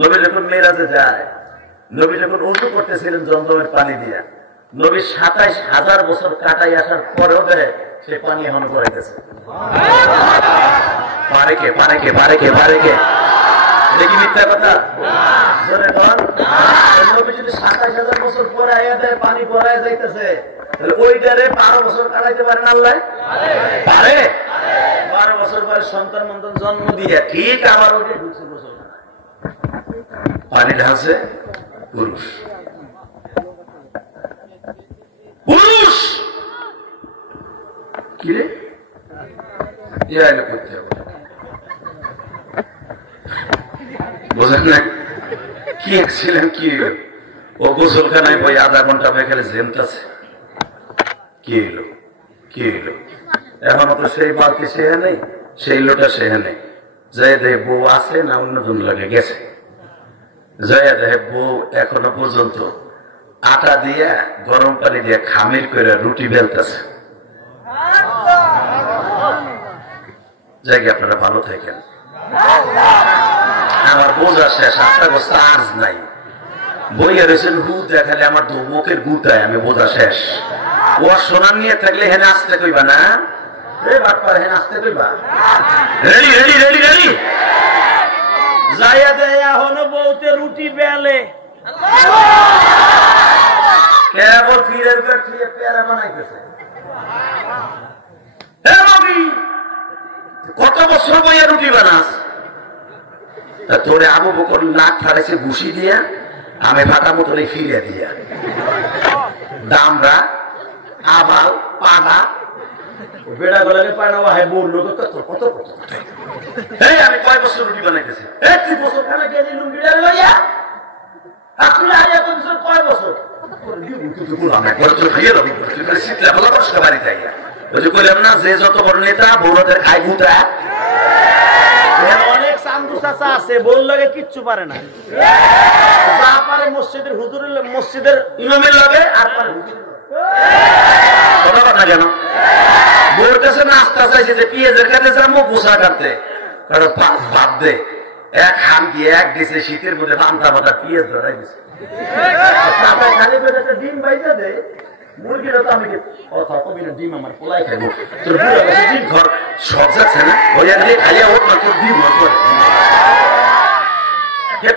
নবী যখন মেরাজে যায়, নবী যখন উজু করতেছিলেন জমজমের পানি দিয়ে, নবী ২৭,০০০ বছর কাটাই আসার পরেও সে পানি এখন করাইতেছে। পারে কে পারে কে পারে কে পারে কে? দেখি মিথ্যা কথা জোরে বল। নবী যদি ২৭,০০০ বছর পরে আয়া দেয়, পানি পরায় যাইতেছে, তাহলে ওইটারে ১২ বছর কাটাইতে পারে না আল্লাহ? পারে। ১২ বছর পরে সন্তান মন্তান জন্ম দিয়ে ঠিক আবার ওকে ঢুকছে গোসল পানি ঢালছে পুরুষ। পুরুষ কি রে করতে হবে বোঝেন না? কি ছিলেন কি ও গোসলখানায় বই আধা ঘন্টা বেখালে জেমতাছে। কি এলো কি এলো? এখনো তো সেই বালতি সেহে নেই, সেই লোটা সেহে নেই। যাই দেহে বউ আছে না অন্যজন লাগে গেছে। যাই দেহে বউ এখনো পর্যন্ত আটা দিয়ে গরম পানি দিয়ে খামির করে রুটি বেলতেছে। জায়গা আপনারা ভালো থাকেন। আমার বোঝা শেষ, আপনার চার্জ নাই। বইয়া রয়েছেন হু দেখালে আমার মুখের গুতায়, আমি বোঝা শেষ। ও সোনার নিয়ে থাকলে হেনে আসতে কইবা না, হেনে আসতে কইবা। রেডি রেডি রেডি রেডি যাইয়া দেয় এখনো বউতে রুটি বেলে, কেবল ফিরের পেয়ারা বানাইতেছে। কত বছর বইয়া রুটি বানাস? তোরে আবু বকর নাক ফাড়েছে ঘুষি দিয়া, আমি ফাটা মতন ফিরে দিয়া দামরা আবাল পাড়া বেড়া গলাকে পাড়া হাই বললো কত কত কত। আমি কয় বছর রুটি বানাইতেছি? তুই বছর খানা গেলি লুঙ্গিটা লইয়া আপনি আইয়া বলছেন কয় বছর? যে যত বড় নেতা বৌরদের খাই গুতা, অনেক চান্দু চাচা আছে বউর লাগে কিচ্ছু পারে না। যা পারে মসজিদের হুজুরের মসজিদের ইমামের লাগে আর পারে কথা কথা কেন? বউর কাছে নাস্তা চাইছে যে পিঁয়াজের কাছে যাবো গোসা কাটতে, ভাব দে এক হাম কি এক দিছে শীতের মধ্যে পান্তা পাতা পিঁয়াজ ধরাই দিছে। খালি একটা ডিম বাইজা দে মুরগিটা তো আমি কথা কবি না, ডিম আমার পোলাই খাইবো। তোর বুড়া বসে ডিম ঘর সব যাচ্ছে না, ওই দিয়ে খাইয়া ওর তোর ডিম হতো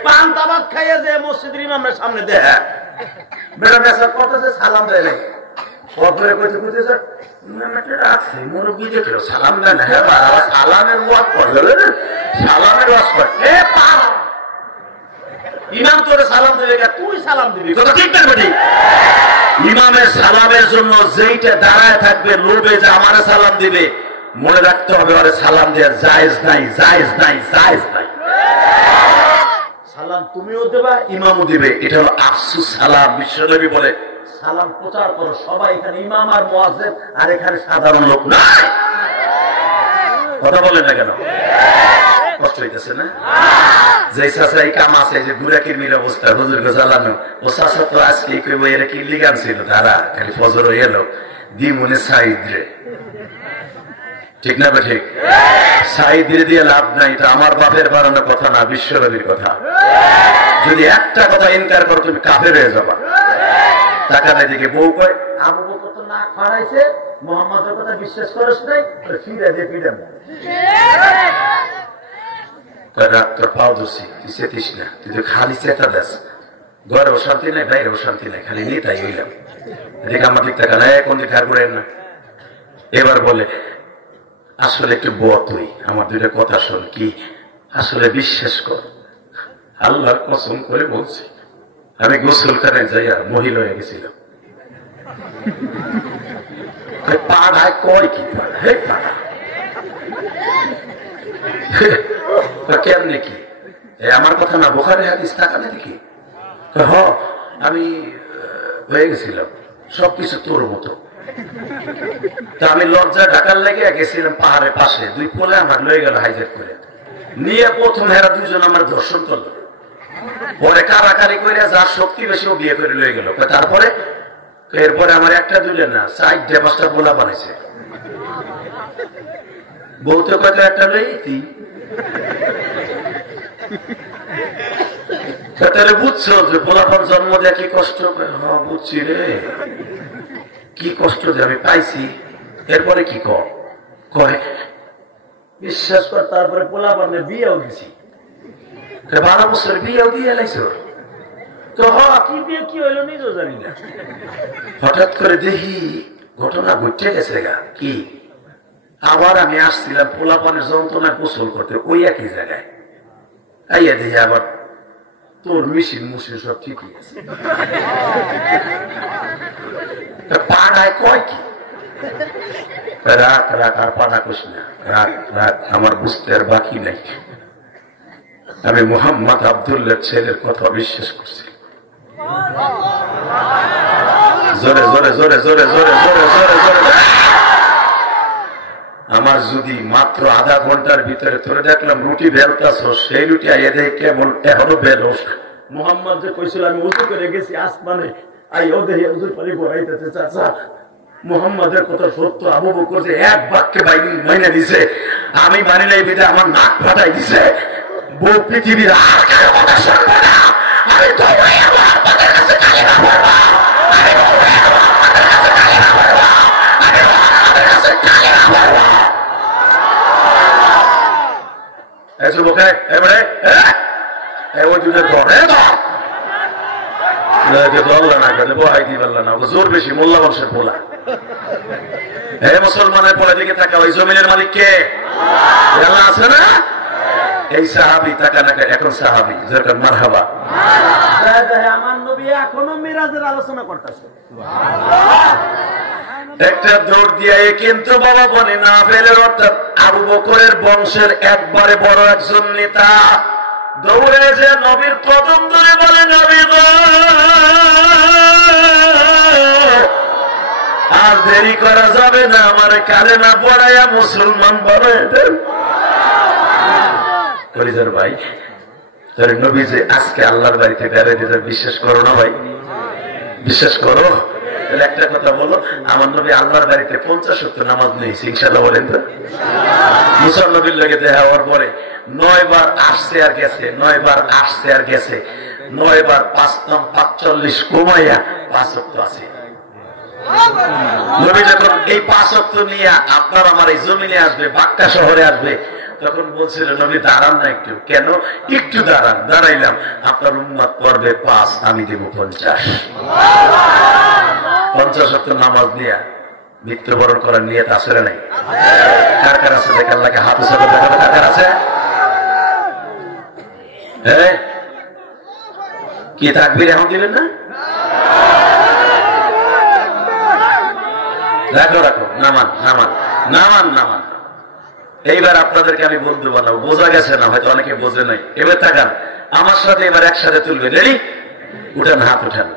পান তাবাক খাইয়া যে মসজিদের ইমামের সামনে দে বেড়া বেসা করতেছে, সালাম দেয় নাই। পরে কইতে কইতেছে রাখছি মুরব্বী দেখলো সালাম দেয় না। হ্যাঁ সালামের ওয়াজ করলো, সালামের ওয়াজ কর ইমাম তোরে সালাম দেবে, তুই সালাম দিবি কথা ঠিক না? ঠিক। ইমামের সালামের জন্য যেইটা দাঁড়ায় থাকবে লোভে যে আমার সালাম দিবে, মনে রাখতে হবে ওরে সালাম দেওয়ার জায়েজ নাই, জায়েজ নাই, জায়েজ নাই। সালাম তুমিও দেবা ইমামও দিবে, এটা হলো আফসুস সালাম। বিশ্বনবী বলে সালাম প্রচার করো, সবাই এখানে ইমাম আর মুয়াজ্জিন, আর এখানে সাধারণ লোক নাই। কথা বলেন না কেন? কষ্ট হইতেছে না? যে চাষা এই কাম আছে যে গুড়াকির মিল অবস্থা হুজুরকে জ্বালানো, ও চাষা তো আজকে কইব এরা কি লিগান ছিল, তারা খালি ফজর এলো দি মনে সাইদ রে, ঠিক না? ঠিক। সাইদ দিয়ে লাভ নাই, এটা আমার বাপের বানানো কথা না, বিশ্বনবীর কথা। যদি একটা কথা ইনকার করো তুমি কাফের হয়ে যাবা। টাকা নাই দিকে বউ কয় আবু বকর তো নাক ফাড়াইছে, মুহাম্মাদের কথা বিশ্বাস করিস নাই, ফিরে দে ফিরে তোর পাও ধরছি, তুই চেতিস না, তুই তো খালি চেতা দেস, ঘরেও শান্তি নাই বাইরেও শান্তি নাই, খালি নেতাই হইলাম। এদিকে আমার দিক টাকা নাই, কোন দিক হার করেন না। এবার বলে আসলে একটু তুই আমার দুইটা কথা শোন, কি আসলে বিশ্বাস কর, আল্লাহর কসম করে বলছি, আমি গোসলখানায় যাইয়া মহিলা হয়ে গেছিলাম। পাড়ায় কয় কি পাড়া, হে পাড়া কেমনে কি? আমার কথা না, বুখারী হাদিস টাকা না দেখি। হ আমি হয়ে গেছিলাম সবকিছু তোর মতো। তা আমি লজ্জা ঢাকার লেগে গেছিলাম পাহাড়ের পাশে, দুই কোলে আমার লয়ে গেল হাইজ্যাক করে নিয়ে। প্রথম হেরা দুইজন আমার দর্শন করলো, পরে কারাকারি করে যার শক্তি বেশি ও বিয়ে করে লয়ে গেল। তারপরে এরপরে আমার একটা দুইটা না 4-5টা বোলা বানাইছে। বউতে কয়টা একটা লই তাহলে বুঝছো যে পোলাপান জন্ম দেয়া কি কষ্ট? বুঝছি রে, কি কষ্ট যে আমি পাইছি। এরপরে কি কয় বিশ্বাস কর, তারপরে পোলাপানের বিয়েও দিছি, 12 বছর বিয়েও দিয়ে এলাইছো তো। কি বিয়ে কি হইলো নিজেও জানি না। হঠাৎ করে দেখি ঘটনা ঘটে গেছে গা। কি? আবার আমি আসছিলাম পোলাপানের যন্ত্রণায় গোসল করতে ওই একই জায়গায়, আইয়া দেখি আবার তোর মেশিন মুশিন সব ঠিকই আছে। পাড়ায় কয় কি? রাখ রাখ, আর পাড়া কইস না, রাখ রাখ, আমার বুঝতে আর বাকি নাই। আমি মোহাম্মদ আব্দুল্লাহর ছেলের কথা বিশ্বাস করছি। জোরে জোরে জোরে জোরে জোরে জোরে জোরে জোরে। আমার যদি মাত্র আধা ঘন্টার ভিতরে তোরে দেখলাম রুটি বেলতাছ, সেই রুটি আইয়া দেখে কেবল এখনো বেরোস। মোহাম্মদ যে কইছিল আমি উজু করে গেছি আসমানে, আইও দেখি উজুর পানি ভরাইতেছে। চাচা মোহাম্মদের কথা সত্য। আবু বকর যে এক বাক্যে মাইনে দিছে, আমি মানি নাই বিদে আমার নাক ফাটাই দিছে। বউ পৃথিবীর আর কারো কথা শুনবো না। আমি তো আপনাদের কাছে কালিমা পড়বো, আমি আপনাদের কাছে কালিমা পড়বো, আমি আপনাদের কাছে কালিমা পড়বো। এই যুবকে এবারে ওই দুটো ধরে জোর বেশি মোল্লা বংশের পোলা। হে মুসলমানের পরে দিকে থাকা, ওই জমিনের মালিক কে? আল্লাহ আছে না? এই সাহাবী টাকা না, এখন সাহাবী যেরকম মারহাবা। আমার নবী এখনো মিরাজের আলোচনা করতেছে। একটা দৌড় দিয়ে কিন্তু বাবা বনে না ফেলে, অর্থাৎ আবু বকরের বংশের একবারে বড় একজন নেতা দৌড়ে যে নবীর কদম ধরে বলে, নবী গো আর দেরি করা যাবে না, আমার কালে না পড়াইয়া মুসলমান বলে কলিজার ভাই। তোর নবী যে আজকে আল্লাহর বাড়িতে বেড়ে দিতে বিশ্বাস করো না ভাই? বিশ্বাস করো? একটা কথা বলো, আমার নবী আল্লাহর বাড়িতে 50 ওয়াক্ত নামাজ নিয়েছে ইনশাআল্লাহ বলেন তো? মুসা নবীর লগে দেখা হওয়ার পরে 9 বার আসছে আর গেছে, 9 বার আসছে আর গেছে, 9 বার 5 নাম 45 কমাইয়া 5 ওয়াক্ত আছে। নবী যখন এই 5 ওয়াক্ত নিয়ে আপনার আমার এই জমিনে আসবে, বাক্কা শহরে আসবে, তখন বলছিল নবী দাঁড়ান না একটু। কেন? একটু দাঁড়ান। দাঁড়াইলাম, আপনার উম্মত পড়বে 5, আমি দেব 50। 50 ওয়াক্ত নামাজ নিয়ে মৃত্যুবরণ করার নিয়ত আছে না নাই? কার কার আছে? দেখেন লাগে হাত উঁচা দেখাবে, কার কার আছে? হ্যাঁ, কি তাকবীর এখন দিলেন না? রাখো রাখো, নামান নামান নামান নামান। এইবার আপনাদেরকে আমি বন্ধু বানাবো, বোঝা গেছে না? হয়তো অনেকে বোঝে নাই। এবার তাকান আমার সাথে, এবার একসাথে তুলবে। রেডি? উঠেন, হাত উঠেন।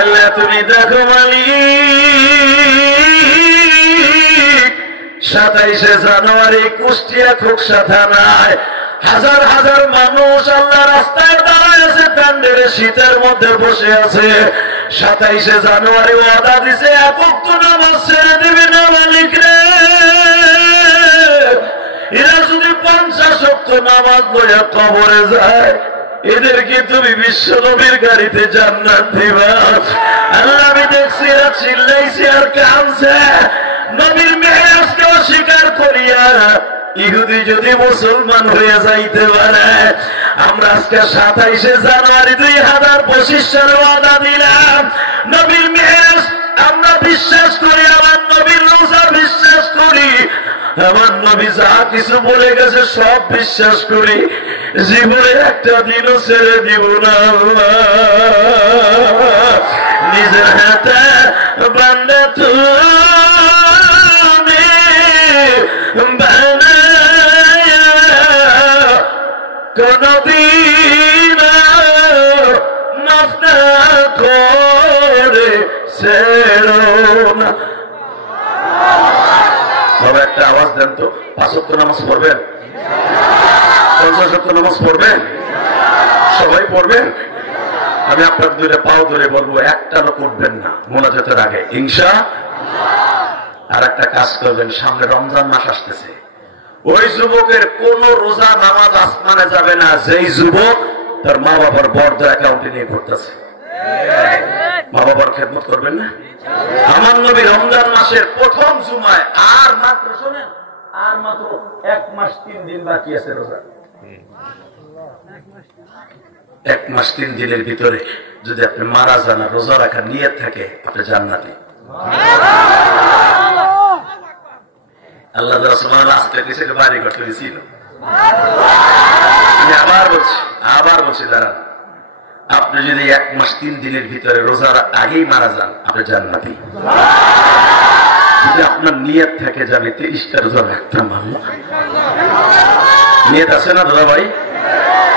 আল্লাহ তুমি দেখো মালিক, 27শে জানুয়ারি কুষ্টিয়া খোকসা থানায় হাজার হাজার মানুষ আল্লাহ রাস্তায় দাঁড়ায় আছে, প্যান্ডের শীতের মধ্যে বসে আছে। 27শে জানুয়ারি ওয়াদা দিছে, এক ওয়াক্ত নামাজ ছেড়ে দিবে না মালিক রে। এরা যদি 50 ওয়াক্ত নামাজ লইয়া কবরে যায়, এদেরকে তুমি বিশ্ব নবীর গাড়িতে জান্নাত দিবা। আল্লাহ আমি দেখছি এরা চিল্লাইছে আর কাঁদছে, নবীর মেহেরাজকে অস্বীকার করিয়া ইহুদি যদি মুসলমান হয়ে যাইতে পারে। আমরা আজকে 27শে জানুয়ারি 2025 সালে ওয়াদা দিলাম, নবীর মেহেরাজ আমরা বিশ্বাস করি, আমার নবীর রোজা বিশ্বাস করি, আমার নবী যা কিছু বলে গেছে সব বিশ্বাস করি। জীবনে একটা দিনও ছেড়ে দিব না। নিজের হাতে বান্দা তুমি বানায়া কোনদিন মাফ না করে ছেড়ো না। তবে একটা আওয়াজ দেন তো, 5 ওয়াক্ত নামাজ পড়বেন? 50 ওয়াক্ত নামাজ পড়বেন? সবাই পড়বেন? আমি আপনার 2টা পাও ধরে বলবো, একটা লোক উঠবেন না মোনাজাতের আগে ইনশাআল্লাহ। আর একটা কাজ করবেন, সামনে রমজান মাস আসতেছে, ওই যুবকের কোন রোজা নামাজ আসমানে যাবে না যেই যুবক তার মা বাবার বর্দ অ্যাকাউন্টে নিয়ে ঘুরতেছে। মা বাবার খেদমত করবেন না? আমার নবী রমজান মাসের প্রথম জুমায় আর মাত্র শোনেন, আর মাত্র 1 মাস 3 দিন বাকি আছে রোজা। 1 মাস 3 দিনের ভিতরে যদি আপনি মারা যান, রোজা রাখার নিয়ত থাকে, আপনি জান্নাতি। আল্লাহ রাসূলুল্লাহ আজকে কিছু বাড়ি করতে দিছিল। আমি আবার বলছি দাঁড়ান, আপনি যদি 1 মাস 3 দিনের ভিতরে রোজার আগেই মারা যান, আপনি জান্নাতি। যদি আপনার নিয়ত থাকে যে আমি 30টা রোজা রাখতাম, আল্লাহ নিয়ত আছে না দাদা ভাই?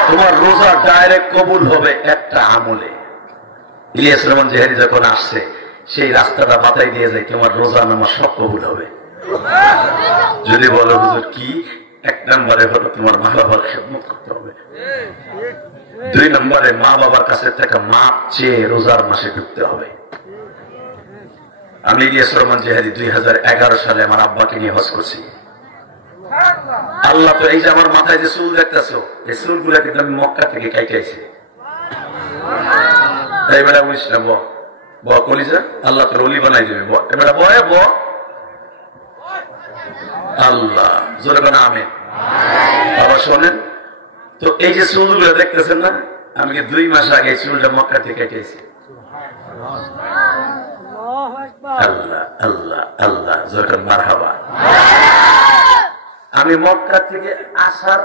তোমার রোজা ডাইরেক্ট কবুল হবে একটা আমলে। ইলিয়াস রহমান জেহারি যখন আসছে, সেই রাস্তাটা বাতাই দিয়ে যায়, তোমার রোজা নামাজ সব কবুল হবে। যদি বলো হুজুর কি? 1 নম্বরে হলো তোমার মা বাবার খেদমত করতে হবে। 2 নম্বরে মা বাবার কাছে থেকে মাপ চেয়ে রোজার মাসে ঢুকতে হবে। আমি ইলিয়াস রহমান জেহারি 2011 সালে আমার আব্বাকে নিয়ে হজ করছি। আল্লাহ তো এই যে আমার মাথায় যে চুল দেখতেছো, এই চুলগুলা কিন্তু আমি মক্কা থেকে কাইটাইছি। এবারে বুঝিস না, কলিজা আল্লাহ তোর অলি বানাই দেবে। এবারে বয় আল্লাহ জোরে বানা আমিন। বাবা শোনেন তো, এই যে চুলগুলো দেখতেছেন না, আমি 2 মাস আগে চুলটা মক্কা থেকে কেটেছি। আল্লাহ আল্লাহ আল্লাহ জোরে মারহাবা। আমি মক্কা থেকে আসার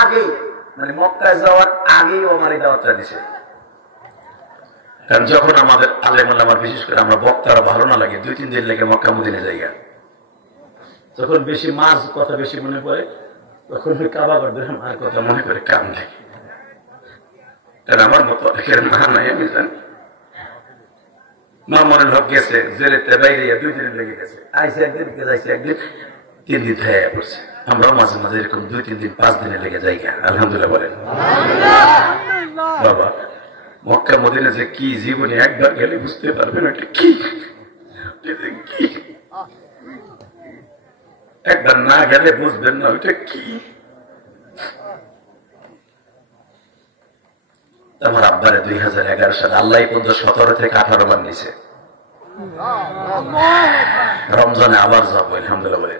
আগে, মানে মক্কায় যাওয়ার আগেই আমার এই দাওয়াতটা দিছে। কারণ যখন আমাদের আলেম ওলামা, বিশেষ করে আমরা বক্তারা ভালো না লাগে, 2-3 দিন লেগে মক্কা মদিনা জায়গা, যখন বেশি মাছ কথা বেশি মনে পড়ে, তখন ওই কাবা ঘর ধরে মার কথা মনে করে কাম নেই। কারণ আমার মতো অনেকের মা নাই, আমি জানি। মা মনে হক গেছে জেলেতে বাইরে 2 দিন লেগে গেছে, আইসে একদিন, যাইছে একদিন, 3 দিন হয়ে পড়ছে। আমরাও মাঝে মাঝে এরকম 2-3 দিন 5 দিনে লেগে যাই। আলহামদুলিল্লাহ বলেন। বাবা মক্কা মদিনা যে কি, জীবনে একবার গেলে বুঝতে পারবেন এটা কি। একবার না গেলে বুঝবেন না ওইটা কি। আমার আব্বারে 2011 সালে আল্লাহ পর্যন্ত 17 থেকে 18 বার নিছে। রমজানে আবার যাবো আলহামদুলিল্লাহ বলে।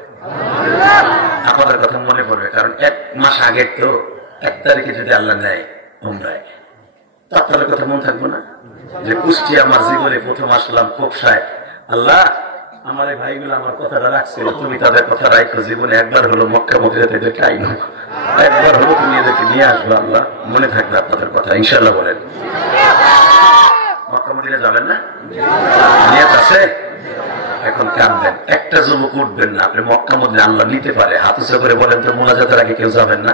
আপনাদের কথা মনে পড়বে, কারণ 1 মাস আগে তো 1 তারিখে যদি আল্লাহ নেয় উমরায়, তো আপনাদের কথা মনে থাকবো না যে কুষ্টি আমার জীবনে প্রথম আসলাম কোপসায়। আল্লাহ আমার এই ভাইগুলো আমার কথাটা রাখছে, তুমি তাদের কথা রাখো। জীবনে একবার হলো মক্কা মদিনাতে এদেরকে আইনো, একবার হলো তুমি এদেরকে নিয়ে আসবো। আল্লাহ মনে থাকবে আপনাদের কথা ইনশাআল্লাহ বলেন। মক্কা মদিনা যাবেন না? নিয়ত আছে? এখন কাঁদবেন, একটা যুবক উঠবেন না। আপনি মক্কা মদিনা আল্লাহ নিতে পারে, হাত উঁচু করে বলেন তো, মোনাজাতের আগে কেউ যাবেন না?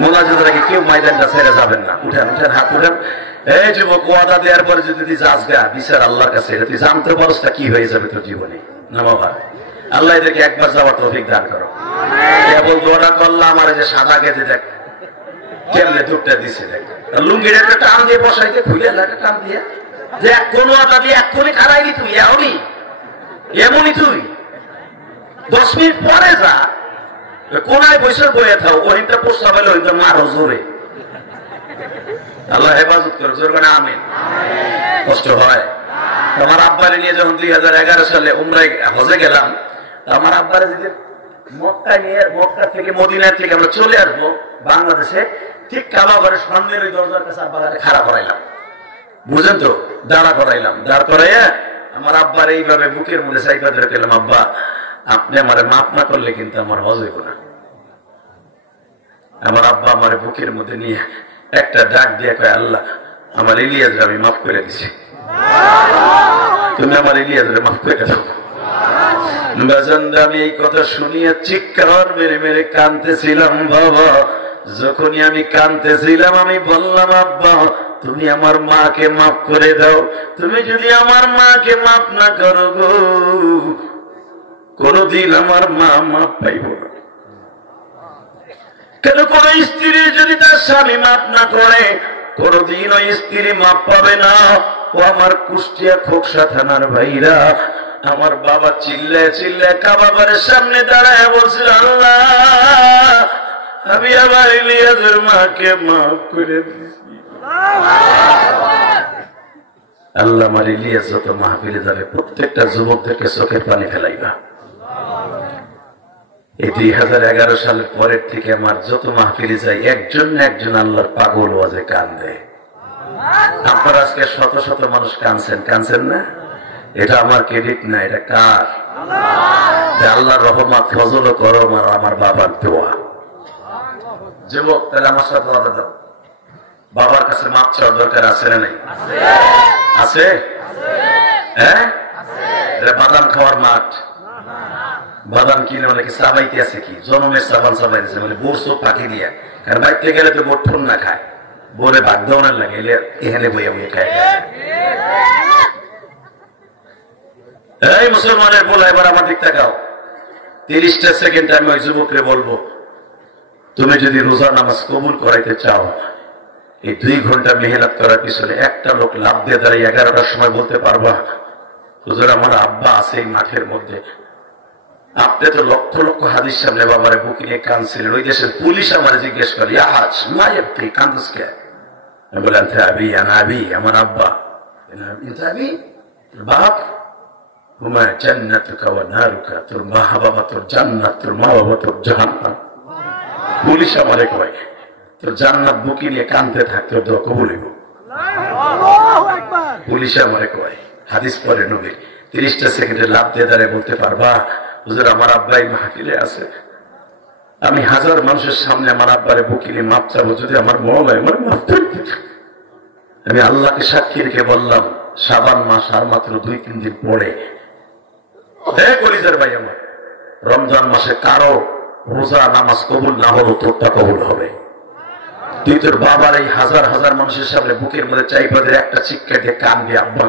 মোনাজাতের আগে কেউ ময়দানটা ছেড়ে যাবেন না। উঠেন উঠেন, হাত উঠেন। এই যুবক, ওয়াদা দেওয়ার পরে যদি তুই যাস গা বিচার আল্লাহর কাছে, তুই জানতে পারস তা কি হয়ে যাবে তোর জীবনে। না বাবা, আল্লাহ এদেরকে একবার যাওয়ার তৌফিক দান করো। কেবল দোয়া করলাম, আমার এই যে সাদা গেঁথে দেখ কেমনে দুধটা দিছে, দেখ লুঙ্গির একটা টান দিয়ে বসাইতে, খুলে একটা টান দিয়ে যে কোন আটা দিয়ে এক্ষুনি খারাইলি তুই, এমনই তুই 10 মিনিট পরে যা কোনায় বসে বয়ে থাও, ওইটা পোষা পেলে ওইটা মারো জোরে। আল্লাহ হেফাজত করে, জোর করে আমিন। কষ্ট হয়। আমার আব্বারে নিয়ে যখন 2011 সালে উমরায় হজে গেলাম, আমার আব্বারে যদি মক্কা নিয়ে, মক্কা থেকে মদিনার থেকে আমরা চলে আসবো বাংলাদেশে, ঠিক কাবা ঘরের সামনের ওই দরজার কাছে আব্বাকে খাড়া করাইলাম, বুঝেন তো, দাঁড়া করাইলাম। দাঁড় করাইয়া আমার আব্বার এইভাবে বুকের মধ্যে সাইকেল ধরে পেলাম, আব্বা আপনি আমার মাপ না করলে কিন্তু আমার হজ হইব না। আমার আব্বা আমার বুকের মধ্যে নিয়ে একটা ডাক দিয়ে কয়, আল্লাহ আমার ইলিয়াস আমি মাফ করে দিছি, তুমি আমার ইলিয়াস মাফ করে দাও। আমি এই কথা শুনিয়া চিৎকার মেরে মেরে কাঁদতেছিলাম। বাবা যখনই আমি কাঁদতেছিলাম, আমি বললাম, আব্বা তুমি আমার মাকে মাফ করে দাও। তুমি যদি আমার মাকে মাফ না করো গো, কোনদিন আমার মা মাফ পাইব না। কেন কোন স্ত্রী যদি তার স্বামী মাফ না করে, কোনদিন ওই স্ত্রী মাফ পাবে না। ও আমার কুষ্টিয়া খোকসা থানার ভাইরা, আমার বাবা চিল্লায় চিল্লায় কাবা ঘরের সামনে দাঁড়ায় বলছিল, আল্লাহ আমি আমার ইলিয়াসের মাকে মাফ করে দিয়েছি। আল্লাহ আমার ইলিয়াস যত মাহফিলে যাবে প্রত্যেকটা যুবকদেরকে চোখের পানি ফেলাইবা। এই 2011 সালের পরের থেকে আমার যত মাহফিলে যাই একজন না একজন আল্লাহর পাগল ওয়াজে কান দেয়। আপনারা আজকে শত শত মানুষ কানছেন না? এটা আমার ক্রেডিট না, এটা কার? আল্লাহর রহমত ফজল ও করম আর আমার বাবার দোয়া। যুবক তাহলে আমার সাথে কথা দাও, বাবার কাছে মাপ চাওয়ার দরকার আছে না নাই? আছে? হ্যাঁ, এটা বাদাম খাওয়ার মাঠ। বাদাম কিনে অনেকে চাবাইতে আছে কি জনমের সাবান চাবাইতেছে, মানে বোর চোখ পাখি দিয়া। কারণ বাড়িতে গেলে তো বোর ঠোন না খায়, বোরে ভাগ দেওয়ার লাগে, এখানে বইয়া বইয়ে খায়। এই মুসলমানের বলা, এবার আমার দিক তাকাও। 30টা সেকেন্ড আমি ওই যুবকরে বলবো, তুমি যদি রোজা নামাজ কবুল করাইতে চাও, এই 2 ঘন্টা মেহনত করার পিছনে একটা লোক লাভ দিয়ে দাঁড়িয়ে 11টার সময় বলতে পারবা, হুজুর আমার আব্বা আছে এই মাঠের মধ্যে। আপনি তো লক্ষ লক্ষ হাদিস সামনে বাবারে বুকে নিয়ে কাঁদছিলেন, ওই দেশের পুলিশ আমার জিজ্ঞেস করে আজ মায়ের তুই কান্দস কে? আমি বললাম আবি আবি, আমার আব্বা। বাপ হুমা জান্নাতুকা ওয়া নারুকা, তোর মা বাবা তোর জান্নাত, তোর মা বাবা তোর জাহান্নাম। পুলিশ আমারে কয় তোর জান্নাত বুকে নিয়ে কাঁদতে থাকতে দোয়া কবুল হইব। পুলিশ আমারে কয়, হাদিস পড়ে নবী, 30টা সেকেন্ডে লাভ দিয়ে দাঁড়িয়ে বলতে পারবা, হুজুর আমার আব্বাই মাহফিলে আছে, আমি 1000 মানুষের সামনে আমার আব্বারে বুকে নিয়ে মাপ চাবো, যদি আমার মৌলা আমার মাফ করে দিত। আমি আল্লাহকে সাক্ষী রেখে বললাম, শাবান মাস আর মাত্র 2-3 দিন পরে, কলিজার ভাই আমার, রমজান মাসে কারো রোজা নামাজ কবুল না হলো তোরটা কবুল হবে। তুই তোর বাবার এই 1000 মানুষের সামনে বুকের মধ্যে চাইপাদের একটা শিক্ষা দিয়ে কানবি, আব্বা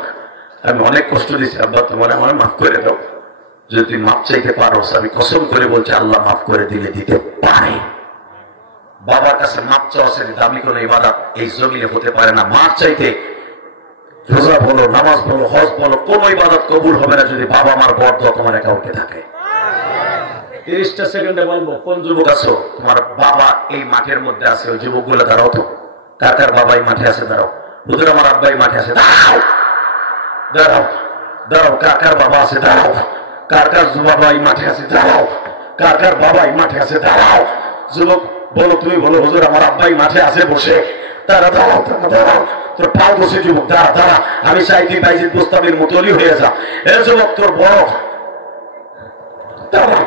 আমি অনেক কষ্ট দিচ্ছি, আব্বা তোমার আমার মাফ করে দাও। যদি তুই মাফ চাইতে পারো, আমি কসম করে বলছি আল্লাহ মাফ করে দিলে দিতে পারে। বাবার কাছে মাপ চাওয়া দামি কোনো ইবাদত এই জমিনে হতে পারে না। মাপ চাইতে রোজা বলো, নামাজ বলো, হজ বলো, কোন ইবাদত কবুল হবে না যদি বাবা মার বরদোয়া তোমার অ্যাকাউন্টে থাকে। 30টা সেকেন্ডে বলবো, কোন যুবক আছো তোমার বাবা এই মাঠের মধ্যে আছে? ওই যুবক গুলো দাঁড়াও তো, কার কার বাবা এই মাঠে আছে? দাঁড়াও। হুজুর আমার আব্বা এই মাঠে আছে, দাঁড়াও দাঁড়াও দাঁড়াও। কার কার বাবা আছে? দাঁড়াও। কার কার বাবা এই মাঠে আছে? দাঁড়াও। কার কার বাবা এই মাঠে আছে? দাঁড়াও। যুবক বলো, তুমি বলো, হুজুর আমার আব্বা এই মাঠে আছে বসে। দাঁড়া দাঁড়াও দাঁড়াও, তোর পাও বসে যুবক, দাঁড়া দাঁড়া, আমি চাই তুই বাইজিদ বুস্তামির মতলই হয়ে যা। এ যুবক তোর বড়, দাঁড়া,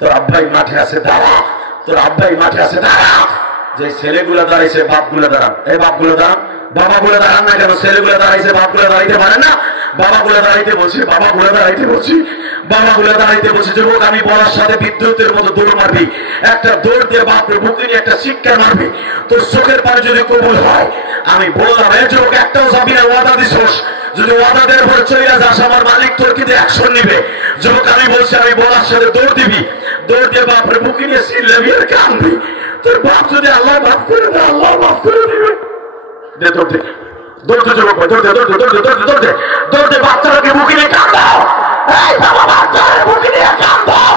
তোর আব্বাই মাঠে আছে, দাঁড়া, তোর আব্বাই মাঠে আছে, দাঁড়া। যে ছেলেগুলো দাঁড়াইছে বাপগুলো দাঁড়ান, এই বাপগুলো দাঁড়ান, বাবাগুলো দাঁড়ান না কেন? ছেলেগুলো দাঁড়াইছে বাপগুলো দাঁড়াইতে পারে না? বাবাগুলো দাঁড়াইতে বলছি, বাবাগুলো দাঁড়াইতে বলছি, বাবাগুলো দাঁড়াইতে বলছি। যুবক আমি বলার সাথে বিদ্যুতের মতো দৌড় মারবি, একটা দৌড় দিয়ে বাপরে বুকে নিয়ে একটা শিক্ষা মারবি, তোর চোখের পানি যদি কবুল হয়। আমি বললাম, এই যুবক একটাও যাবি না, ওয়াদা দিছোস, যদি ওয়াদা দেওয়ার পরে চলে যাস আমার মালিক তোর কিন্তু অ্যাকশন নিবে। যুবক আমি বলছি, আমি বলার সাথে দৌড় দিবি, দৌড় দিয়ে বাপরে বুকে নিয়ে চিল্লাবি আর কাঁদবি। তোর বাপ যদি আল্লাহ মাফ করে দেয়, আল্লাহ মাফ করে দিবে। দে দৌড় দে, দৌড়তে যুবক ভাই, দৌড়তে দৌড়তে দৌড়তে দৌড়তে দৌড়তে দৌড়তে, বাচ্চাটাকে বুকে নিয়ে কাঁদাও। এই বাবা, বাচ্চাকে বুকে নিয়ে কাঁদাও,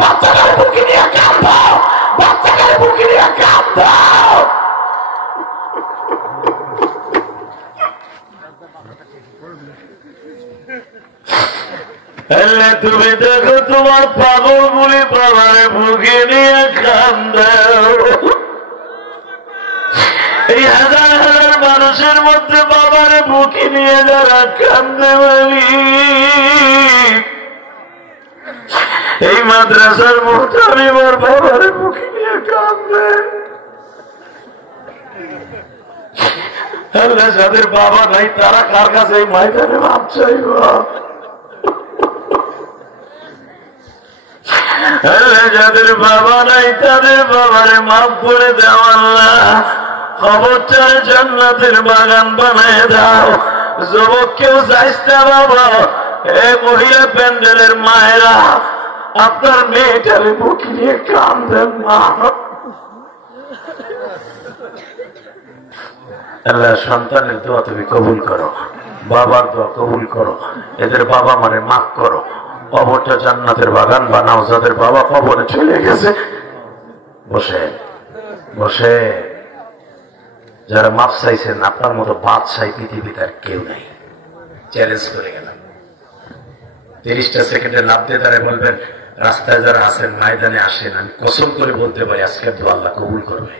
বাচ্চাকে বুকে নিয়ে কাঁদাও, বাচ্চাকে বুকে নিয়ে কাঁদাও। তুমি দেখো তোমার পাগল বলে বাবারে বুকে নিয়ে কাঁদাও। এই 1000 মানুষের মধ্যে বাবারে বুকে নিয়ে যারা কান্দে বলি, এই মাদ্রাসার মুহতামিমার বাবারে বুকে নিয়ে কান্দে। যাদের বাবা নাই তারা কার কাছে এই ময়দানে মাপ চাইব? যাদের বাবা নাই তাদের বাবারে মাফ করে দাও আল্লাহ, খবরটার জান্নাতের বাগান বানায় দাও। যুবক কেউ যাইস না বাবা, এই মহিলা প্যান্ডেলের মায়েরা আপনার মেয়েটারে বুকে নিয়ে কাঁদেন না। আল্লাহ সন্তানের দোয়া তুমি কবুল করো, বাবার দোয়া কবুল করো, এদের বাবা মারে মাফ করো, কবরটা জান্নাতের বাগান বানাও। যাদের বাবা কবরে চলে গেছে বসে বসে যারা মাফ চাইছেন, আপনার মতো বাদশাহী পৃথিবীতে আর কেউ নাই। চ্যালেঞ্জ করে গেলাম, 30টা সেকেন্ডে লাভ দিয়ে তারা বলবেন রাস্তায় যারা আছেন ময়দানে আসেন। আমি কসম করে বলতে পারি আজকের দোয়া আল্লাহ কবুল করবে।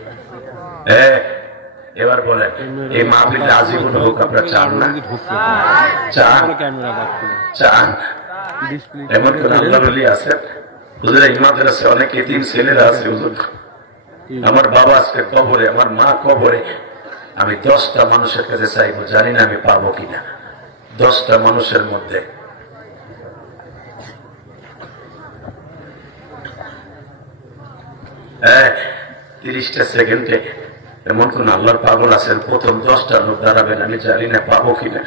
এবার বলেন এই মাহফিলটা আজীবন হোক, আপনারা চান না? চান? এমন কোন আল্লাহ ওলি আছেন হুজুর এই মাদ্রাসায় অনেক এতিম ছেলেরা আছে হুজুর, আমার বাবা আজকে কবরে, আমার মা কবরে, আমি 10টা মানুষের কাছে চাইবো, জানি না আমি পাবো কিনা। 10টা মানুষের মধ্যে হ্যাঁ 30টা সেকেন্ডে এমন কোন আল্লাহর পাগল আছেন, প্রথম 10টা লোক দাঁড়াবেন, আমি জানি না পাবো কিনা।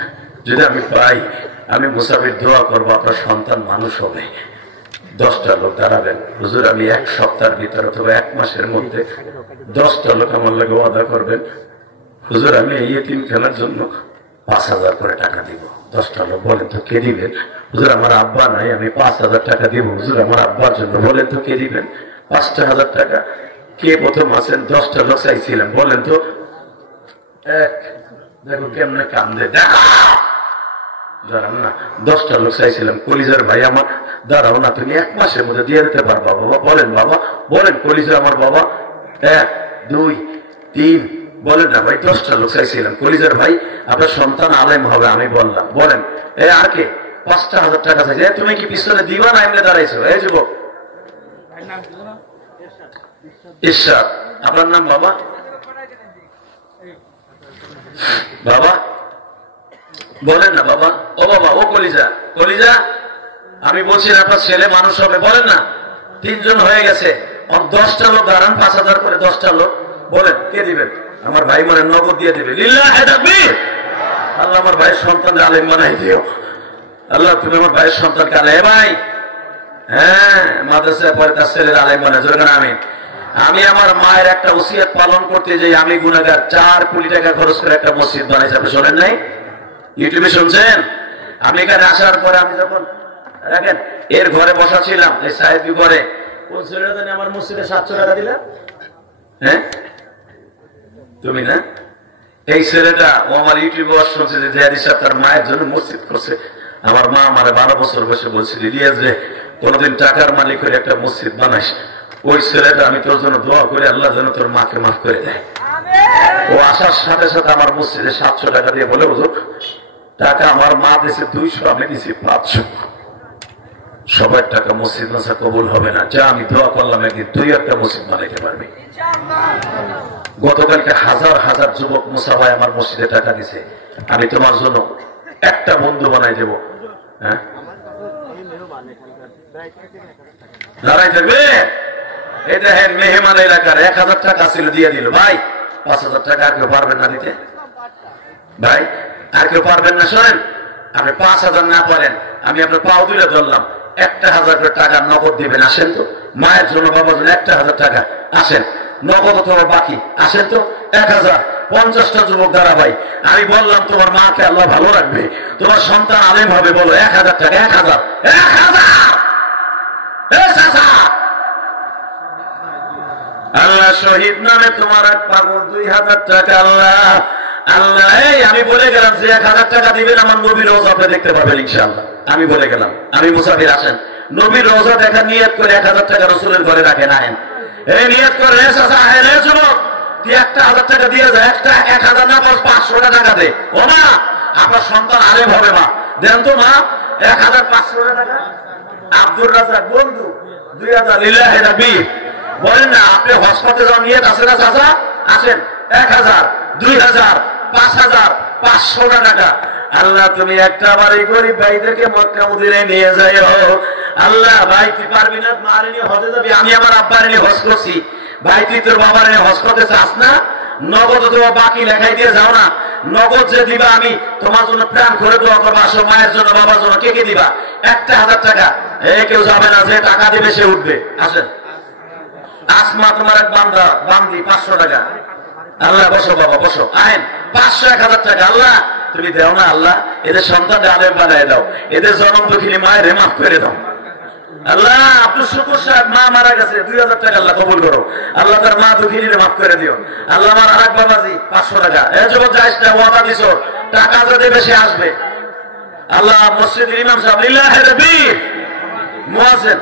যদি আমি পাই আমি মুসাফির দোয়া করবো আপনার সন্তান মানুষ হবে। 10টা লোক দাঁড়াবেন, হুজুর আমি 1 সপ্তাহের ভিতরে অথবা 1 মাসের মধ্যে 10টা লোক আমার লাগে ওয়াদা করবেন, হুজুর আমি এই এতিমখানার জন্য 5000 করে টাকা দিব। 10টা লোক বলেন তো কে দিবেন? হুজুর আমার আব্বা নাই, আমি 5000 টাকা দিব। হুজুর আমার আব্বার জন্য, বলেন তো কে দিবেন? 5000 টাকা। কে প্রথম আছেন? 10টা লোক চাইছিলাম, বলেন তো। দেখো কেমনে কান্দে, দাঁড়াও না। 10টা লোক চাইছিলাম, কলিজার ভাই আমার দাঁড়াও না, তুমি 1 মাসের মধ্যে দিয়ে দিতে পারবা বাবা? বলেন বাবা, বলেন কলিজা আমার বাবা। 1 2 3 বলেন না ভাই। 10টা লোক চাইছিলাম, কলিজার ভাই আপনার সন্তান আলেম হবে, আমি বললাম। বলেন আর কে? 5000 টাকা চাইছে। তুমি কি পিছনে দিবা না এমনি দাঁড়াইছো? এই যুবক ঈশ্বর, আপনার নাম বাবা? বাবা বলেন না বাবা। ও বাবা, ও কলিজা, কলিজা আমি বলছি আপনার ছেলে মানুষ হবে, বলেন না। 3 জন হয়ে গেছে, 10টা লোক দাঁড়ান, 5000 করে 10টা লোক। বলেন কে দিবেন? আমার ভাই মানে নগদ দিয়ে দিবে। লিল্লাহি তাকবীর। আল্লাহ আমার ভাইয়ের সন্তান আলেম বানাই দিও। আল্লাহ তুমি আমার ভাইয়ের সন্তানকে আলেম। ভাই হ্যাঁ মাদ্রাসায় পড়ে তার ছেলের আলেম বানাই। জোরে আমিন। আমি আমার মায়ের একটা ওসিয়ত পালন করতে যাই, আমি গুনাহগার। 4 কোটি টাকা খরচ করে একটা মসজিদ বানাইছি। আপনি শোনেন নাই? ইউটিউবে শুনছেন? আমি এখানে আসার পরে আমি যখন দেখেন এর ঘরে বসা ছিলাম, এই সাহেব ঘরে, কোন ছেলেটা জানি আমার মসজিদে 700 টাকা দিলাম। হ্যাঁ তুমি না? এই ছেলেটা ও আমার ইউটিউবে শুনছে যে জিয়াদি সাহেব তার মায়ের জন্য মসজিদ করছে। আমার মা আমার 12 বছর বয়সে বলছিল, ইলিয়াস যে কোনদিন টাকার মালিক করে একটা মসজিদ বানাইস। ওই ছেলেটা আমি তোর জন্য দোয়া করি, আল্লাহ যেন তোর মাকে মাফ করে দেয়। ও আসার সাথে সাথে আমার মসজিদে 700 টাকা দিয়ে বলে, হুজুর টাকা আমার মা দিয়েছে 200, আমি দিয়েছি 500। সবার টাকা মসজিদ মাসা কবুল হবে না। যা আমি দোয়া করলাম একদিন তুই একটা মসজিদ বানাইতে পারবি। গতকালকে হাজার হাজার যুবক মুসা ভাই আমার মসজিদে টাকা দিছে, আমি তোমার জন্য একটা বন্ধু বানাই দেব। হ্যাঁ দাঁড়াই থাকবে। এই দেখেন মেহমান এলাকার 1000 টাকা ছিল, দিয়ে দিল। ভাই 5000 টাকা আর কেউ পারবেন না দিতে? ভাই আর কেউ পারবেন না? শোনেন, আপনি 5000 না পারেন, আমি আপনার পাও তুলে ধরলাম, 1000 করে টাকা নগদ দিবেন। আসেন তো মায়ের জন্য, বাবার জন্য 1000 টাকা। আসেন নগদ অথবা বাকি, আসেন তো 1000। 50টা যুবক দ্বারা ভাই আমি বললাম তোমার মাকে আল্লাহ ভালো রাখবে, তোমার সন্তান আলেম হবে। বলো 1000 টাকা। 1000 আল্লাহ শহীদ নামে তোমার এক পাগল 2000 টাকা। আল্লাহ আল্লাহ আমি বলে গেলাম যে 1000 টাকা দিবেন, আমার নবীর রোজা আপনি দেখতে পাবেন ইনশাআল্লাহ। আমি বলে গেলাম, আমি মুসাফির, আসেন নবীর রোজা দেখা নিয়ত করে 1000 টাকা রসুলের ঘরে রাখেন। আয়েন এই নিয়ত করে তুই 1000 টাকা দিয়ে যায়, একটা 1000 না 500 টাকা দে। ও মা আপনার সন্তান আলেম হবে, মা দেন তো মা 1500 টাকা। আব্দুর রাজাক বন্ধু 2000। লিল্লাহি তাকবীর। বলেন না আপনি হসপিটালে যাওয়া নিয়ত আছে না চাচা? আসেন 1000 2000 5000 500 টাকা। আল্লাহ তুমি একটা আবার এই গরিব ভাইদেরকে মক্কা মদিনায় নিয়ে যাও। আল্লাহ ভাই তুই পারবি না, মারে নিয়ে হজে যাবি, আমি আমার আব্বার নিয়ে হজ করছি। ভাই তুই তোর বাবার নিয়ে হজ করতে চাস না? নগদ অথবা বাকি লেখাই দিয়ে যাও না। নগদ যে দিবা আমি তোমার জন্য প্ল্যান করে দোয়া করবো। আসো মায়ের জন্য বাবার জন্য, কে কে দিবা? 1000 টাকা। কেউ যাবে না, যে টাকা দিবে সে উঠবে। আসেন আসমা তোমার এক বান্দা বান্দি 500 টাকা। আল্লাহ বসো বাবা বসো। আইন 500 1000 টাকা। আল্লাহ তুমি দেও না, আল্লাহ এদের সন্তান আলেম বানায় দাও, এদের জন্ম দুঃখিনী মায়ের মাফ করে দাও। আল্লাহ আব্দুল শুকুর সাহেব মা মারা গেছে, 2000 টাকা আল্লাহ কবুল করো। আল্লাহ তার মা দুঃখিনীরে মাফ করে দিও। আল্লাহ আমার আরেক বাবাজি 500 টাকা, এই যুবক যাইস না, ওয়াদা দিছো টাকা যদি বেশি আসবে। আল্লাহ মসজিদের ইমাম সাহেব লিল্লাহি রাব্বির মুয়াজ্জিন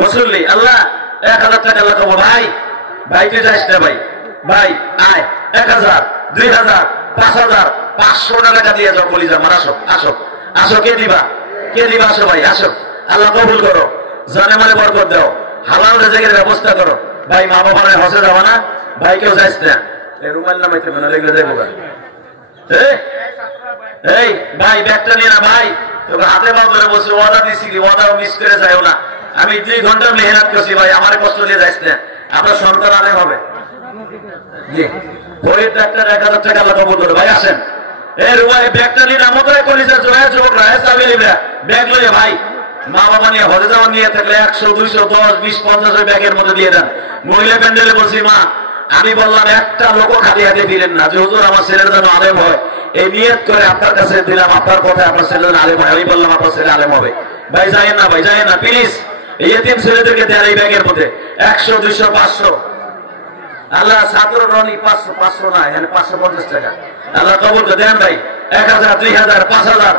মুসল্লি, আল্লাহ 1000 টাকা আল্লাহ কবুল। ভাই ভাই তুই যাইস না ভাই, ভাই আয় 1000 2000 5000 500 টাকা দিয়ে যাও। বলি যা আমার, আসো আসো আসো, কে দিবা কে দিবা, আসো ভাই আসো। আল্লাহ কবুল করো, জানে মানে বরকত দাও, হালাল রিজিকের ব্যবস্থা করো। ভাই মা বাবা নাই হজে যাবা না, ভাই কেউ যাইস না, এই রুমাল নামাইতে মনে লেগে যাবো। এই ভাই ব্যাগটা নিয়ে না ভাই, তোকে হাতে পা ধরে বসে ওয়াদা দিছি, ওয়াদা মিস করে যাইও না। আমি 2 ঘন্টা মেহনত করছি ভাই, আমার কষ্ট দিয়ে যাইস না, আপনার সন্তান আলে হবে। জি ওই ডাক্তার 1000 টাকা আল্লাহ কবুল করো। ভাই আসেন, এই রুমাল ব্যাগটা নিয়ে না মতো কলিজা জোড়ায় যুবকরা চাবিলিরা ব্যাগ লইয়ে ভাই মা বাবা নিয়ে হজে যাওয়া নিয়ে থাকলে 100 200 10 20 50 ব্যাগের মধ্যে দিয়ে দেন। মহিলা প্যান্ডেলে বলছি মা, আমি বললাম একটা লোক খালি হাতে ফিরেন না, যে হুজুর আমার ছেলের জন্য আলেম হয়, এই নিয়ত করে আপনার কাছে দিলাম, আপনার কথা আপনার ছেলের জন্য আলেম হয়, আমি বললাম আপনার ছেলে আলেম হবে। ভাই যাই না ভাই, যাই না প্লিজ, এই এতিম ছেলেদেরকে দেন এই ব্যাগের মধ্যে 100 200 500। আল্লাহ ছাত্র রনি 500 500 না, এখানে 550 টাকা আল্লাহ কবুল করে দেন ভাই। 1000 2000 5000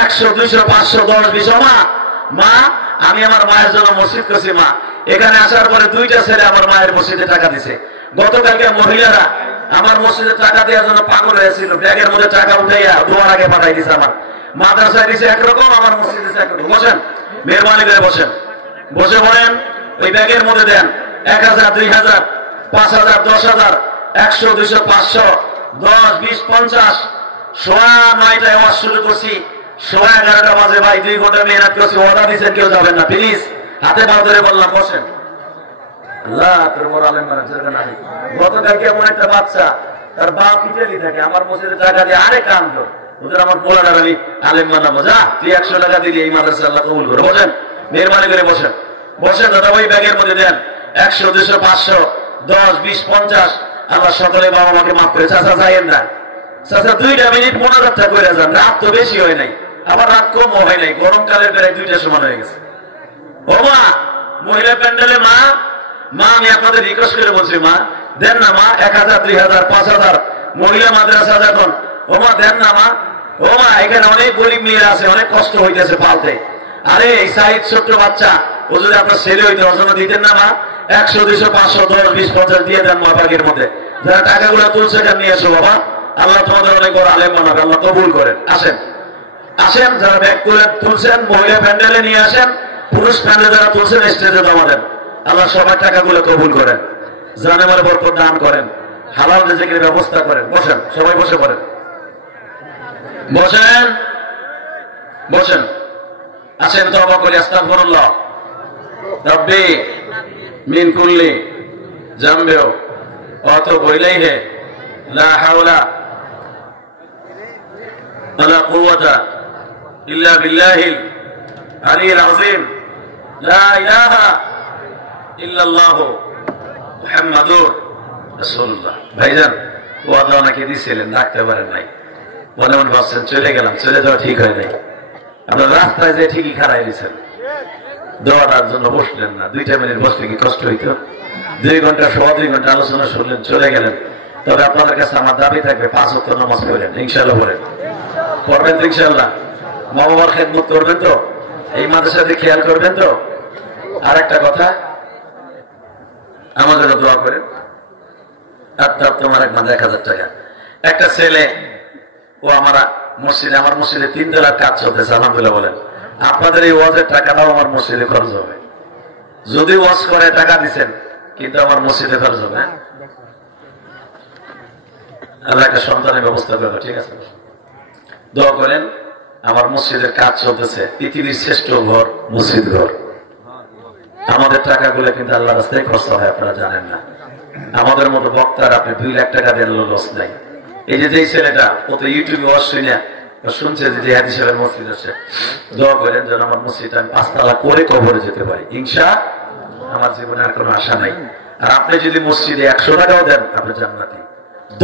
100 200 500 10 20। মা আমি আমার মায়ের জন্য মসজিদ করছি, মা এখানে আসার পরে 2টা ছেলে আমার মায়ের মসজিদে টাকা দিছে। গতকালকে মহিলারা আমার মসজিদে টাকা দেওয়ার জন্য পাগল হয়েছিল, ব্যাগের মধ্যে টাকা উঠাইয়া দুয়ার আগে পাঠাই দিছে। আমার মাদ্রাসায় দিছে একরকম, আমার মসজিদে দিছে একরকম। বসেন, মেহরবানি করে বসেন, বসে পড়েন, ওই ব্যাগের মধ্যে দেন 1000 2000 5000 10000 100 200 500 10 20 50। 9:30 ওয়াজ শুরু করছি, 11:30 বাজে ভাই 2 ঘন্টা মেহনত করছি। ওয়াদা দিচ্ছেন কেউ যাবেন না, প্লিজ হাতে পা ধরে বললাম বসেন। আল্লাহ তোর বড় আলেম বানাচ্ছে না। গতকালকে এমন একটা বাচ্চা তার বাপ ইটালি থাকে, আমার মসজিদে টাকা দিয়ে আরে কান্দ, ওদের আমার পোলাটা আমি আলেম বানাবো, যা তুই 100 টাকা দিলি এই মাদ্রাসা আল্লাহ কবুল করে। বসেন, মেহরবানি করে বসেন, বসেন দাদা। ওই ব্যাগের মধ্যে দেন 100 200 500 10 20 50। আল্লাহ সকলে বাবা মাকে মাফ করে। চাচা যাইয়েন না, চাচা 2 মিনিট 15 টাকা করে যান, রাত তো বেশি হয় নাই, আবার রাত কম হয় নাই, গরমকালের প্রায় 2টা সমান হয়ে গেছে। ও মা মহিলা প্যান্ডেলে মা, মা আমি আপনাদের রিকোয়েস্ট করে বলছি, মা দেন না মা 1000 2000 5000 মহিলা মাদ্রাসা যখন, ও মা দেন না মা। ও মা এখানে অনেক গরিব মেয়েরা আছে, অনেক কষ্ট হইতেছে পালতে। আরে এই সাইড ছোট্ট বাচ্চা, ও যদি আপনার ছেলে হইতে অজন্য দিতেন না মা, 100 200 500 10 20 50 দিয়ে দেন মা ব্যাগের মধ্যে। যারা টাকাগুলো তুলছে এটা নিয়ে এসো বাবা, আল্লাহ তোমাদের অনেক বড় আলেম বানাবে, আল্লাহ কবুল করেন। আসেন আসেন, যারা ব্যাগ করে তুলছেন মহিলা প্যান্ডেলে নিয়ে আসেন, পুরুষ প্যান্ডেলে যারা তুলছেন স্টেজে জমা দেন। আল্লাহ সবার টাকাগুলো কবুল করেন, জানে মালে বরকত দান করেন, হালাল রিজিকের ব্যবস্থা করেন। বসেন, সবাই বসে পড়েন, বসেন বসেন। আসেন তওবা করি, আস্তাগফিরুল্লাহ রব্বি মিন কুল্লি জামবি ওয়া আতুবু ইলাইহি লা হাওলা ওয়ালা কুওয়াতা ইল্লা বিল্লাহিল আলিয়্যিল আযীম লা ইলাহা ইল্লাল্লাহু মুহাম্মাদুর রাসূলুল্লাহ। ভাইজান ওয়াদা নাকি দিয়েছিলেন, রাখতে পারেন নাই, মনে মনে ভাবছেন চলে গেলাম, চলে যাওয়া ঠিক হয় নাই। আপনার রাস্তায় যে ঠিকই খারাই দিয়েছেন, দোয়াটার জন্য বসলেন না, 2টা মিনিট বসলে কি কষ্ট হইতো? 2 ঘন্টা 2.5 ঘন্টা আলোচনা শুনলেন, চলে গেলেন। তবে আপনাদের কাছে আমার দাবি থাকবে 5 ওয়াক্ত নামাজ পড়েন, ইনশাআল্লাহ পড়েন, পড়বেন তো ইনশাআল্লাহ। মা বাবার খেদমত করবেন তো, এই মাদ্রাসাতে খেয়াল করবেন তো। আর একটা কথা, আমার জন্য দোয়া করেন। তোমার এক মাঝে 1000 টাকা। একটা ছেলে, ও আমার মসজিদে 3 তলার কাজ চলতেছে, আলহামদুলিল্লাহ বলেন। আপনাদের এই ওয়াজের টাকাটাও আমার মসজিদে খরচ হবে। যদি ওয়াজ করে টাকা দিচ্ছেন, কিন্তু আমার মসজিদে খরচ হবে। আল্লাহ একটা সন্তানের ব্যবস্থা করবে, ঠিক আছে? দোয়া করেন, আমার মসজিদের কাজ চলতেছে, পৃথিবীর শ্রেষ্ঠ ঘর মসজিদ ঘর। আমাদের টাকাগুলো কিন্তু আল্লাহ রাস্তায় খরচ হয়, আপনারা জানেন না। আমাদের মতো বক্তার আপনি 2 লাখ টাকা দেন, লস নাই। এই যে ছেলেটা ও তো ইউটিউবে ওয়াজ শুনছে যে হাদিস সাহেবের মসজিদ আছে, দোয়া করেন যেন আমার মসজিদটা আমি 5 তলা করে কবরে যেতে পারি, ইনশাআল্লাহ। আমার জীবনে আর কোনো আশা নাই। আর আপনি যদি মসজিদে 100 টাকাও দেন, আপনি জান্নাতি।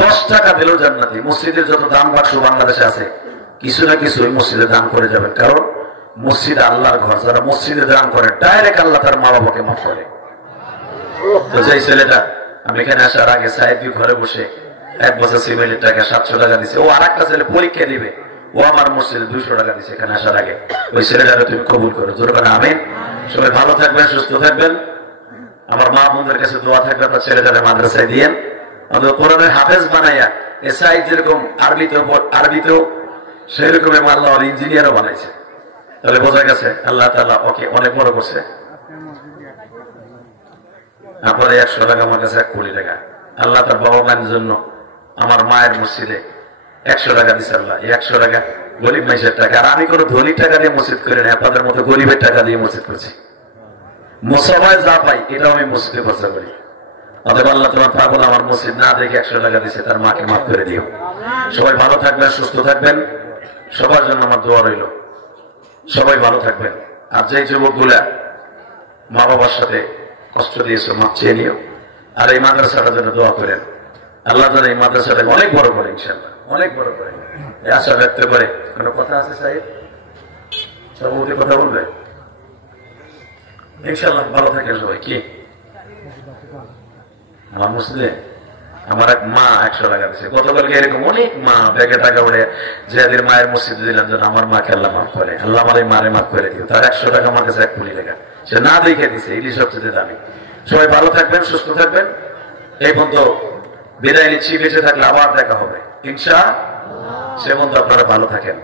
10 টাকা দিলেও জান্নাতি। মসজিদের যত দান বাক্স বাংলাদেশে আছে, কিছু না কিছু ওই মসজিদে দান করে যাবেন, কারণ মসজিদ আল্লাহর ঘর, যারা মসজিদে দান করে ডাইরেক্ট আল্লাহ তার মা বাবাকে মাফ করে। তো যেই ছেলেটা আমি এখানে আসার আগে সাহেবী ঘরে বসে 1 বছর সিমেন্টের টাকা 700 টাকা দিছে, ও আর একটা ছেলে পরীক্ষা দিবে, ও আমার মসজিদে 200 টাকা দিছে এখানে আসার আগে। ওই ছেলেটারে তুমি কবুল করো, জোর করে আমিন। সবাই ভালো থাকবেন, সুস্থ থাকবেন। আমার মা বোনদের কাছে দোয়া থাকবে, আপনার ছেলেটারে মাদ্রাসায় দিয়েন, আমাদের কোরআনের হাফেজ বানাইয়া। এসআই যেরকম আরবিতেও সেরকম আল্লাহ ইঞ্জিনিয়ারও বানাইছে। তাহলে বোঝা গেছে আল্লাহ তাআলা ওকে অনেক বড় করছে। আপনার 100 টাকা আমার কাছে 1 কোটি টাকা আল্লাহ তার বাবা মায়ের জন্য আমার মায়ের মসজিদে 100 টাকা দিচ্ছে আল্লাহ। 100 টাকা গরিব মানুষের টাকা, আর আমি কোনো ধনী টাকা দিয়ে মসজিদ করি না, আপনাদের মতো গরিবের টাকা দিয়ে মসজিদ করছি। মুসলমান যা পাই এটাও আমি মসজিদে খরচা করি। অতএব আল্লাহ তোমার পাগল আমার মসজিদ না দেখে 100 টাকা দিচ্ছে, তার মাকে মাফ করে দিও। সবাই ভালো থাকবেন, সুস্থ থাকবেন, সবার জন্য আমার দোয়া রইল। সবাই ভালো থাকবেন। আর যে যুবকগুলা মা বাবার সাথে কষ্ট দিয়েছো মাফ চেয়ে নিও। আর এই মাদ্রাসাটার জন্য দোয়া করেন, আল্লাহ যেন এই মাদ্রাসাটাকে অনেক বড় করে, ইনশাআল্লাহ অনেক বড় করে এই আশা ব্যক্ত করে। কোনো কথা আছে সাহেব? সভাপতি কথা বলবে ইনশাআল্লাহ। ভালো থাকেন সবাই। কি আমার মসজিদে আমার এক মা 100 টাকা দিচ্ছে গতকালকে, এরকম অনেক মা ব্যাগে টাকা উঠে যাদের মায়ের মসজিদে দিলাম যেন আমার মাকে আল্লাহ মাফ করে, আল্লাহ আমার এই মারে মাফ করে দিও। তার 100 টাকা আমার কাছে 1 কোটি টাকা, সে না দেখে দিছে, এগুলি সবচেয়ে দামি। সবাই ভালো থাকবেন, সুস্থ থাকবেন। এই পর্যন্ত বিদায় নিচ্ছি, বেঁচে থাকলে আবার দেখা হবে ইনশাআল্লাহ। সে পর্যন্ত আপনারা ভালো থাকেন।